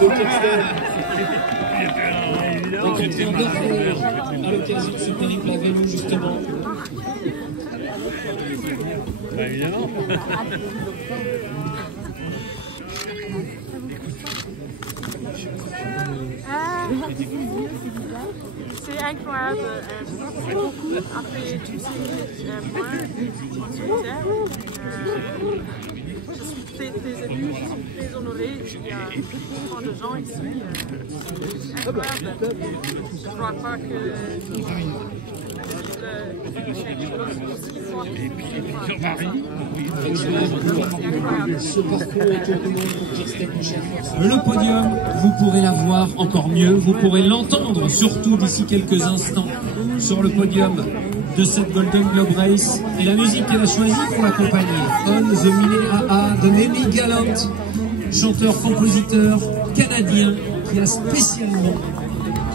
Donc on vient d'offrir à l'occasion de ce périple à vélo justement. Bah évidemment. C'est incroyable. Après tous ces mois en solitaire, je suis très émue, je suis très honorée. Il y a tant de gens ici. C'est incroyable. Je ne crois pas que Le podium, vous pourrez la voir encore mieux, vous pourrez l'entendre surtout d'ici quelques instants sur le podium de cette Golden Globe Race. Et la musique qu'elle a choisie pour l'accompagner, On the Millet AA de Nelly Gallant, chanteur-compositeur canadien qui a spécialement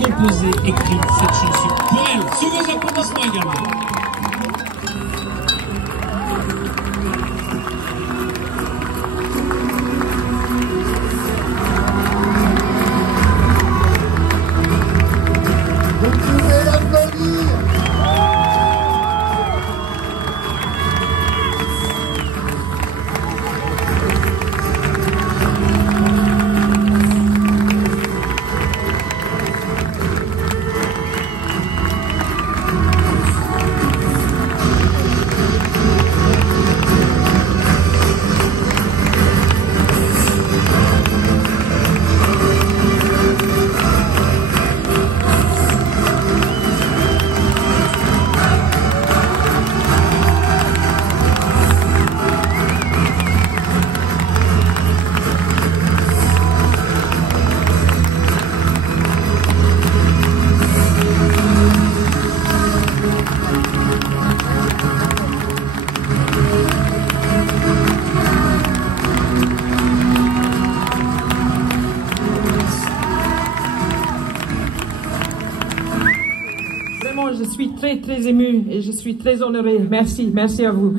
composé, écrit cette chanson pour elle. Sous vos applaudissements également. Je suis très émue et je suis très honorée. Merci à vous.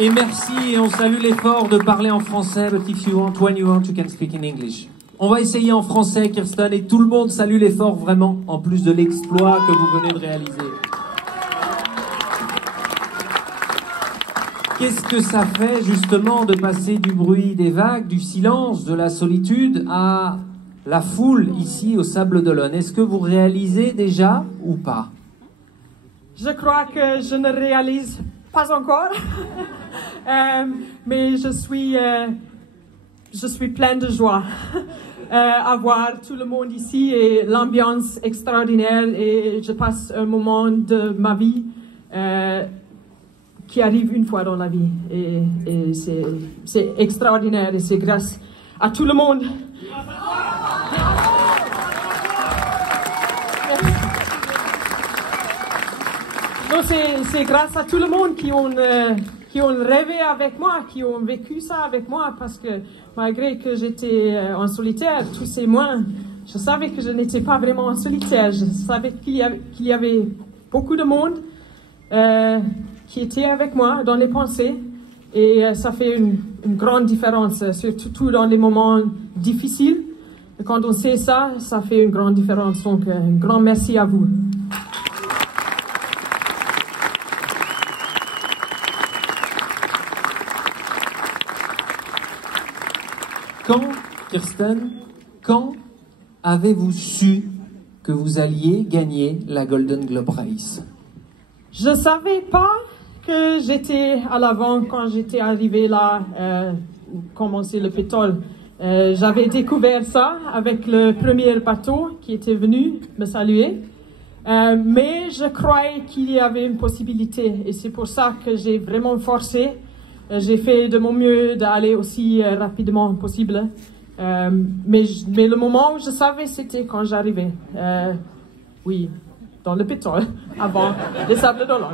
Et merci, et on salue l'effort de parler en français, but if you want, when you want, you can speak in English. On va essayer en français, Kirsten, et tout le monde salue l'effort vraiment, en plus de l'exploit que vous venez de réaliser. Qu'est-ce que ça fait justement de passer du bruit des vagues, du silence, de la solitude à la foule ici au Sables d'Olonne? Est-ce que vous réalisez déjà ou pas? Je crois que je ne réalise pas encore, mais je suis pleine de joie à voir tout le monde ici et l'ambiance extraordinaire, et je passe un moment de ma vie qui arrive une fois dans la vie, et c'est extraordinaire, et c'est grâce à tout le monde. Non, c'est grâce à tout le monde qui ont rêvé avec moi, qui ont vécu ça avec moi, parce que malgré que j'étais en solitaire tous ces mois, je savais que je n'étais pas vraiment en solitaire. Je savais qu'il y avait beaucoup de monde qui était avec moi dans les pensées, et ça fait une grande différence, surtout dans les moments difficiles. Et quand on sait ça, ça fait une grande différence. Donc, un grand merci à vous. Quand, Kirsten, quand avez-vous su que vous alliez gagner la Golden Globe Race? Je ne savais pas que j'étais à l'avant quand j'étais arrivée là, commencer le pétrole. J'avais découvert ça avec le premier bateau qui était venu me saluer. Mais je croyais qu'il y avait une possibilité, et c'est pour ça que j'ai vraiment forcé. J'ai fait de mon mieux d'aller aussi rapidement possible. Mais le moment où je savais, c'était quand j'arrivais. Oui, dans le pétrole, avant les Sables d'Olonne.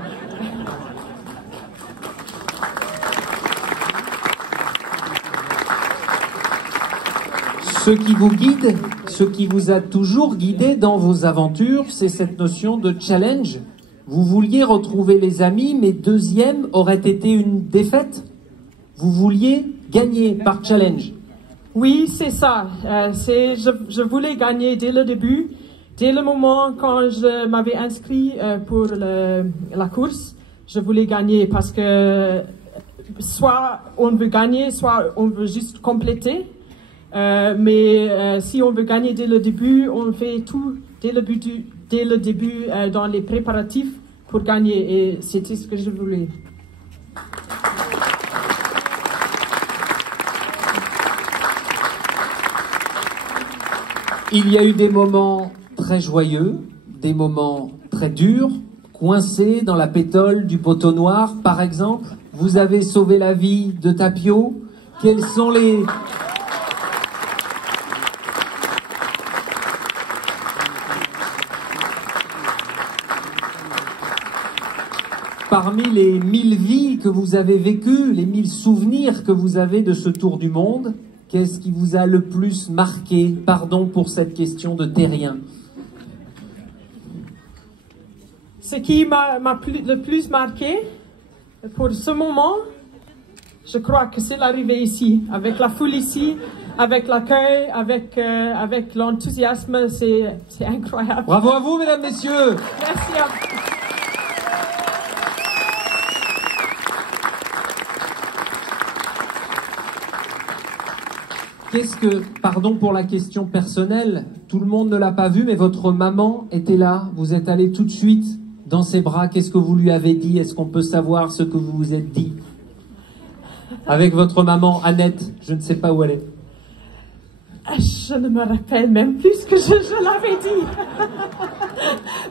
Ce qui vous guide, ce qui vous a toujours guidé dans vos aventures, c'est cette notion de challenge, Vous vouliez retrouver les amis, mais deuxième aurait été une défaite. Vous vouliez gagner par challenge. Oui, c'est ça. Je voulais gagner dès le début, dès le moment quand je m'avais inscrit pour la course. Je voulais gagner parce que soit on veut gagner, soit on veut juste compléter. Mais si on veut gagner dès le début, on fait tout dès le début dans les préparatifs pour gagner. Et c'était ce que je voulais. Il y a eu des moments très joyeux, des moments très durs, coincés dans la pétole du poteau noir, par exemple. Vous avez sauvé la vie de Tapio. Quels sont les... Parmi les 1000 vies que vous avez vécues, les 1000 souvenirs que vous avez de ce tour du monde, qu'est-ce qui vous a le plus marqué? Pardon pour cette question de terrien. Ce qui m'a le plus marqué pour ce moment, je crois que c'est l'arrivée ici, avec la foule ici, avec l'accueil, avec l'enthousiasme, c'est incroyable. Bravo à vous, mesdames, messieurs. Merci à vous. Qu'est-ce que, pardon pour la question personnelle, tout le monde ne l'a pas vu, mais votre maman était là. Vous êtes allé tout de suite dans ses bras. Qu'est-ce que vous lui avez dit? Est-ce qu'on peut savoir ce que vous vous êtes dit? Avec votre maman, Annette, je ne sais pas où elle est. Je ne me rappelle même plus ce que je l'avais dit.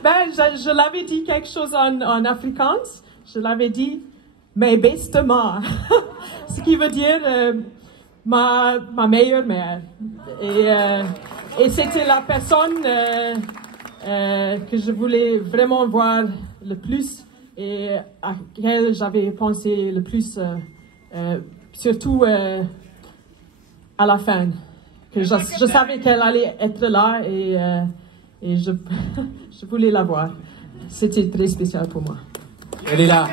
Je l'avais dit quelque chose en afrikaans. Je l'avais dit, mes beste ma. Ce qui veut dire... Ma meilleure mère. Et c'était la personne que je voulais vraiment voir le plus et à laquelle j'avais pensé le plus, surtout à la fin. Que je savais qu'elle allait être là et je voulais la voir. C'était très spécial pour moi. Elle est là.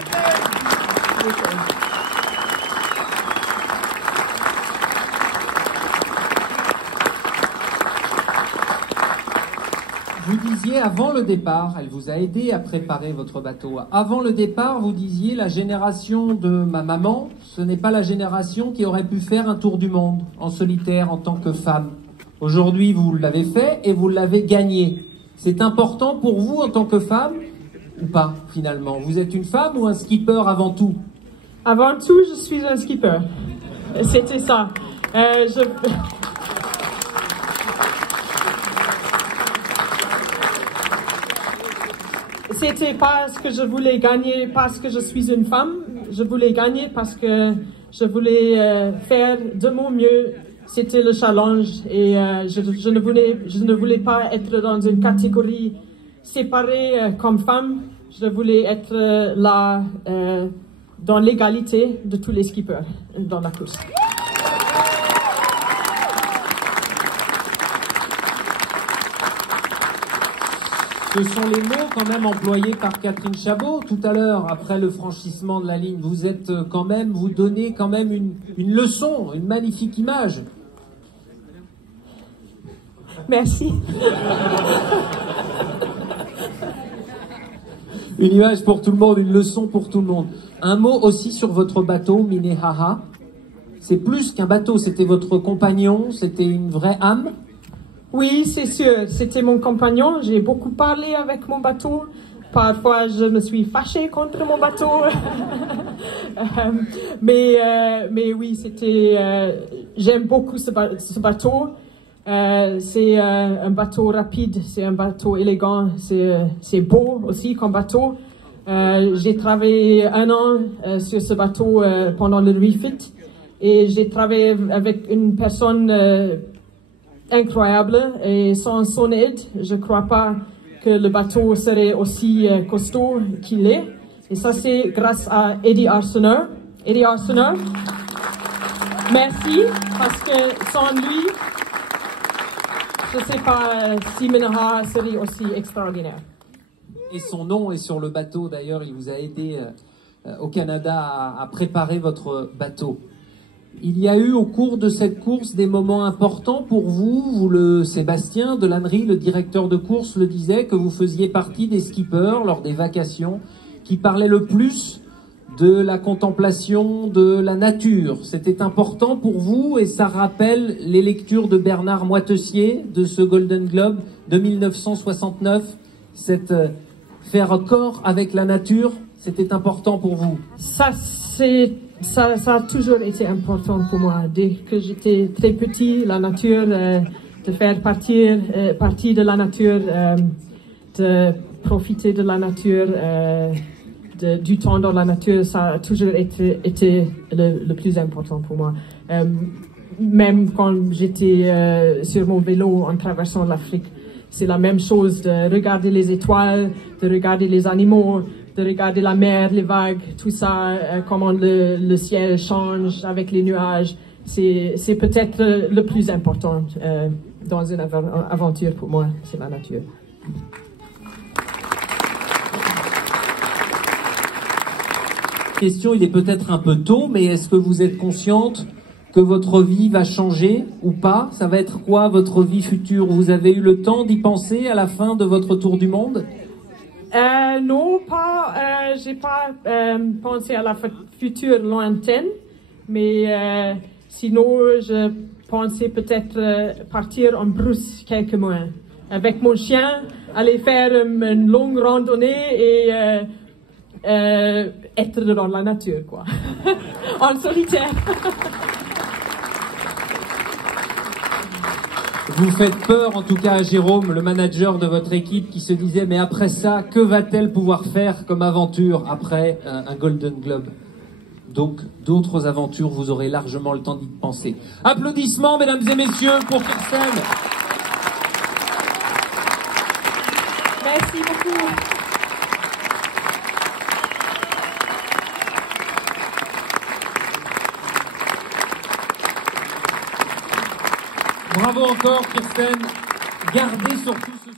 Vous disiez avant le départ, elle vous a aidé à préparer votre bateau. Avant le départ, vous disiez la génération de ma maman, ce n'est pas la génération qui aurait pu faire un tour du monde en solitaire en tant que femme. Aujourd'hui, vous l'avez fait et vous l'avez gagné. C'est important pour vous en tant que femme ou pas finalement? Vous êtes une femme ou un skipper avant tout? Avant tout, je suis un skipper. C'était ça. C'était parce que je voulais gagner parce que je suis une femme. Je voulais gagner parce que je voulais faire de mon mieux. C'était le challenge et je ne voulais pas être dans une catégorie séparée comme femme. Je voulais être là dans l'égalité de tous les skippers dans la course. Ce sont les mots quand même employés par Catherine Chabot tout à l'heure, après le franchissement de la ligne. Vous êtes quand même, vous donnez quand même une leçon, une magnifique image. Merci. Une image pour tout le monde, une leçon pour tout le monde. Un mot aussi sur votre bateau, Minnehaha. C'est plus qu'un bateau, c'était votre compagnon, c'était une vraie âme. Oui, c'est sûr, c'était mon compagnon. J'ai beaucoup parlé avec mon bateau. Parfois, je me suis fâchée contre mon bateau. Mais oui, j'aime beaucoup ce bateau. C'est un bateau rapide, c'est un bateau élégant, c'est beau aussi comme bateau. J'ai travaillé 1 an sur ce bateau pendant le refit et j'ai travaillé avec une personne incroyable et sans son aide, je ne crois pas que le bateau serait aussi costaud qu'il est. Et ça, c'est grâce à Eddie Arsenault. Eddie Arsenault, merci, parce que sans lui, je ne sais pas si Minnehaha serait aussi extraordinaire. Et son nom est sur le bateau. D'ailleurs, il vous a aidé au Canada à préparer votre bateau. Il y a eu au cours de cette course des moments importants pour vous, Sébastien Delannery, le directeur de course, le disait, que vous faisiez partie des skippers lors des vacations qui parlaient le plus de la contemplation de la nature. C'était important pour vous et ça rappelle les lectures de Bernard Moitessier de ce Golden Globe de 1969. Faire corps avec la nature, c'était important pour vous. Ça a toujours été important pour moi. Dès que j'étais très petit, la nature, de faire partie de la nature, de profiter de la nature, du temps dans la nature, ça a toujours été le plus important pour moi. Même quand j'étais sur mon vélo en traversant l'Afrique, c'est la même chose de regarder les étoiles, de regarder les animaux, de regarder la mer, les vagues, tout ça, comment le ciel change avec les nuages. C'est peut-être le plus important dans une aventure pour moi, c'est la nature. Question, il est peut-être un peu tôt, mais est-ce que vous êtes consciente que votre vie va changer ou pas? Ça va être quoi votre vie future? Vous avez eu le temps d'y penser à la fin de votre tour du monde? Non, j'ai pas pensé à la future lointaine, mais sinon je pensais peut-être partir en brousse quelques mois avec mon chien, aller faire une longue randonnée et être dans la nature, quoi, en solitaire. Vous faites peur en tout cas à Jérôme, le manager de votre équipe, qui se disait mais après ça, que va-t-elle pouvoir faire comme aventure après un Golden Globe? Donc d'autres aventures, vous aurez largement le temps d'y penser. Applaudissements mesdames et messieurs pour Kirsten. Merci beaucoup. Bravo encore Kirsten, gardez surtout ce